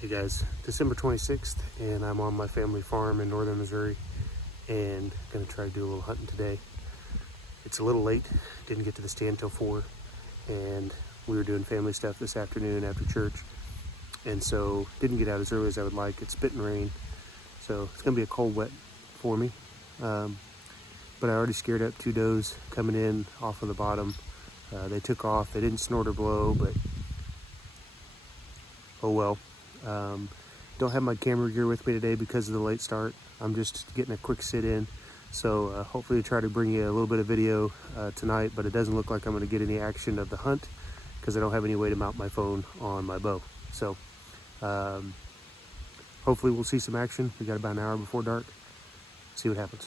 Hey guys, December 26th, and I'm on my family farm in northern Missouri and gonna try to do a little hunting today. It's a little late, didn't get to the stand till 4, and we were doing family stuff this afternoon after church, and so didn't get out as early as I would like. It's spitting rain, so it's gonna be a cold wet for me. But I already scared up 2 does coming in off of the bottom. They took off, they didn't snort or blow, but oh well. Don't have my camera gear with me today because of the late start. I'm just getting a quick sit in. So hopefully try to bring you a little bit of video tonight, but it doesn't look like I'm going to get any action of the hunt because I don't have any way to mount my phone on my bow. So hopefully we'll see some action. We got about an hour before dark. See what happens.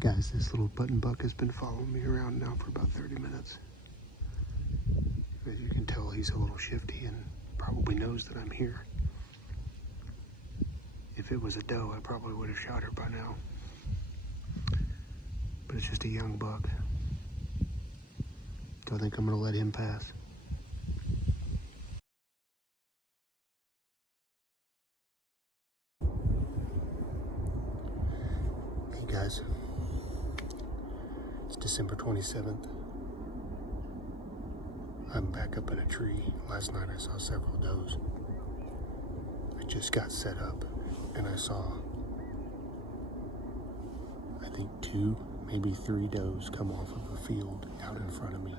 Guys, this little button buck has been following me around now for about 30 minutes. As you can tell, he's a little shifty and probably knows that I'm here. If it was a doe, I probably would have shot her by now. But it's just a young buck. So I think I'm gonna let him pass. Hey guys. It's December 27th. I'm back up in a tree. Last night I saw several does. I just got set up and I saw, I think 2, maybe 3 does come off of a field out in front of me.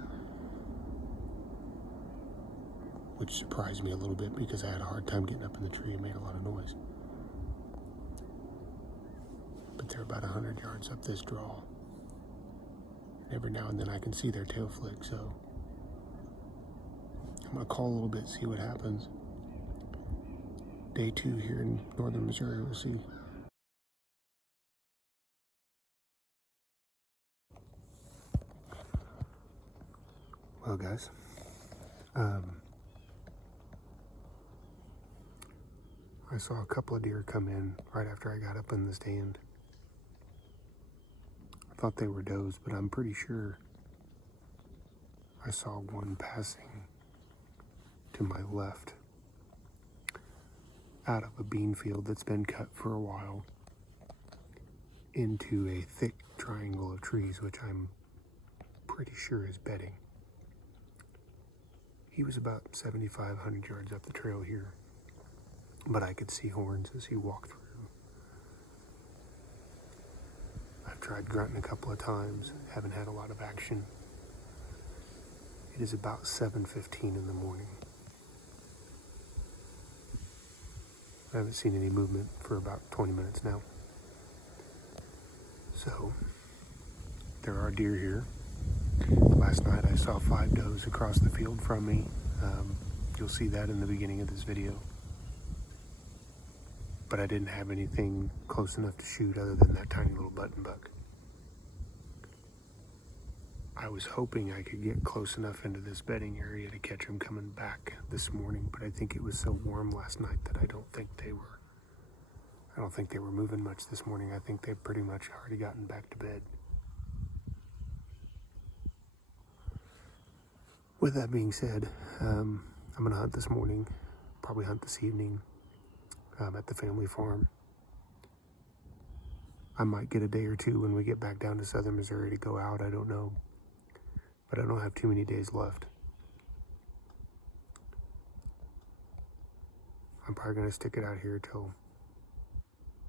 Which surprised me a little bit because I had a hard time getting up in the tree and made a lot of noise. But they're about 100 yards up this draw. Every now and then I can see their tail flick, so I'm gonna call a little bit, see what happens. Day 2 here in northern Missouri, we'll see. Well guys, I saw a couple of deer come in right after I got up in the stand. I thought they were does, but I'm pretty sure I saw one passing to my left out of a bean field that's been cut for a while into a thick triangle of trees, which I'm pretty sure is bedding. He was about 7,500 yards up the trail here, but I could see horns as he walked through. I've tried grunting a couple of times, haven't had a lot of action. It is about 7:15 in the morning. I haven't seen any movement for about 20 minutes now. So, there are deer here. Last night I saw 5 does across the field from me. You'll see that in the beginning of this video. But I didn't have anything close enough to shoot other than that tiny little button buck. I was hoping I could get close enough into this bedding area to catch him coming back this morning, but I think it was so warm last night that I don't think they were moving much this morning. I think they've pretty much already gotten back to bed. With that being said, I'm going to hunt this morning, probably hunt this evening at the family farm. I might get a day or two when we get back down to southern Missouri to go out, I don't know. But I don't have too many days left. I'm probably going to stick it out here till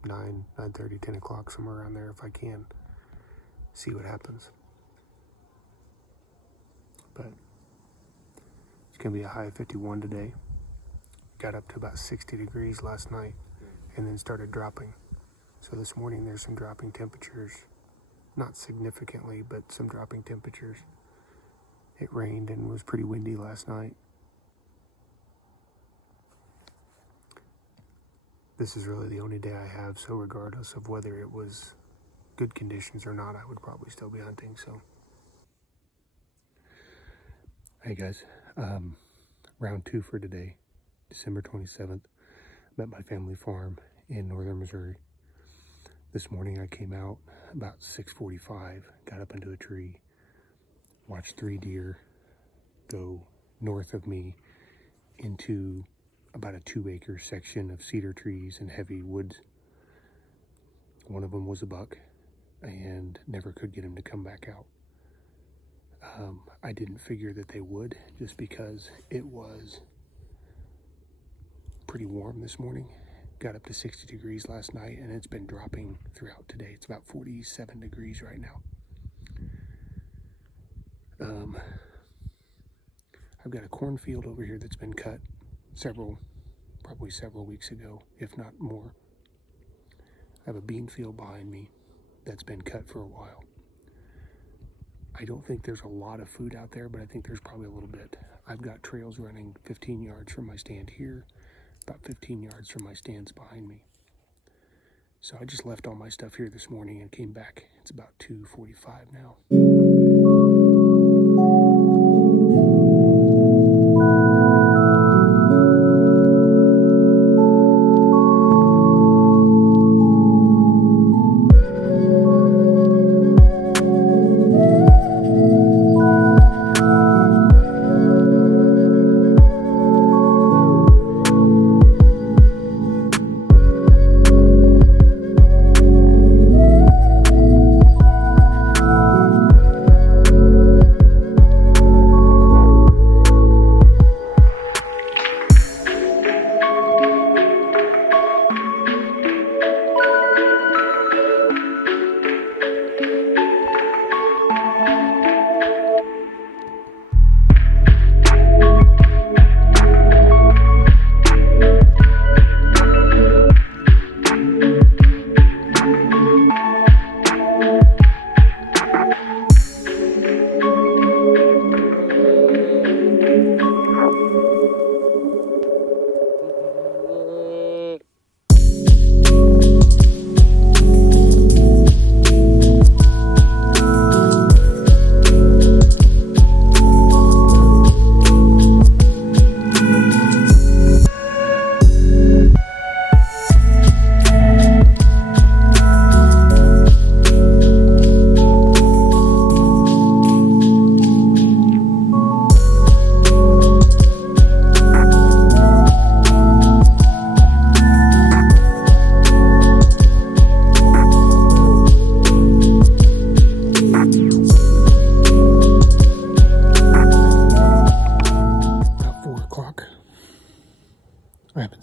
9:30, 10 o'clock, somewhere around there if I can. See what happens. But it's going to be a high of 51 today. Got up to about 60 degrees last night and then started dropping. So this morning there's some dropping temperatures. Not significantly, but some dropping temperatures. It rained and was pretty windy last night. This is really the only day I have, so regardless of whether it was good conditions or not, I would probably still be hunting, so. Hey guys, round 2 for today, December 27th. I'm at my family farm in northern Missouri. This morning I came out about 6:45, got up into a tree, watched 3 deer go north of me into about a 2-acre section of cedar trees and heavy woods. One of them was a buck and never could get him to come back out. I didn't figure that they would, just because it was pretty warm this morning. Got up to 60 degrees last night and it's been dropping throughout today. It's about 47 degrees right now. I've got a cornfield over here that's been cut probably several weeks ago, if not more. I have a bean field behind me that's been cut for a while. I don't think there's a lot of food out there, but I think there's probably a little bit. I've got trails running 15 yards from my stand here, about 15 yards from my stands behind me. So I just left all my stuff here this morning and came back. It's about 2:45 now.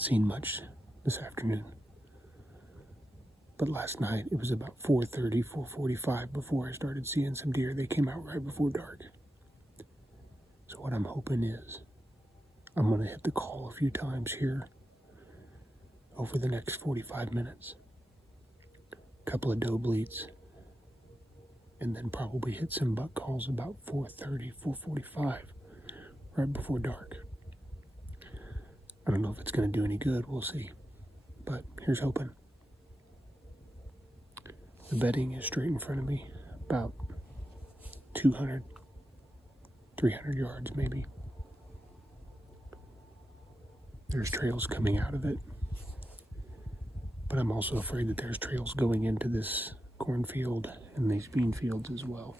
seen much this afternoon. But last night, it was about 4:30, 4:45 before I started seeing some deer. They came out right before dark. So what I'm hoping is I'm going to hit the call a few times here over the next 45 minutes. A couple of doe bleats, and then probably hit some buck calls about 4:30, 4:45, right before dark. I don't know if it's going to do any good. We'll see. But here's hoping. The bedding is straight in front of me, about 200, 300 yards maybe. There's trails coming out of it, but I'm also afraid that there's trails going into this cornfield and these bean fields as well.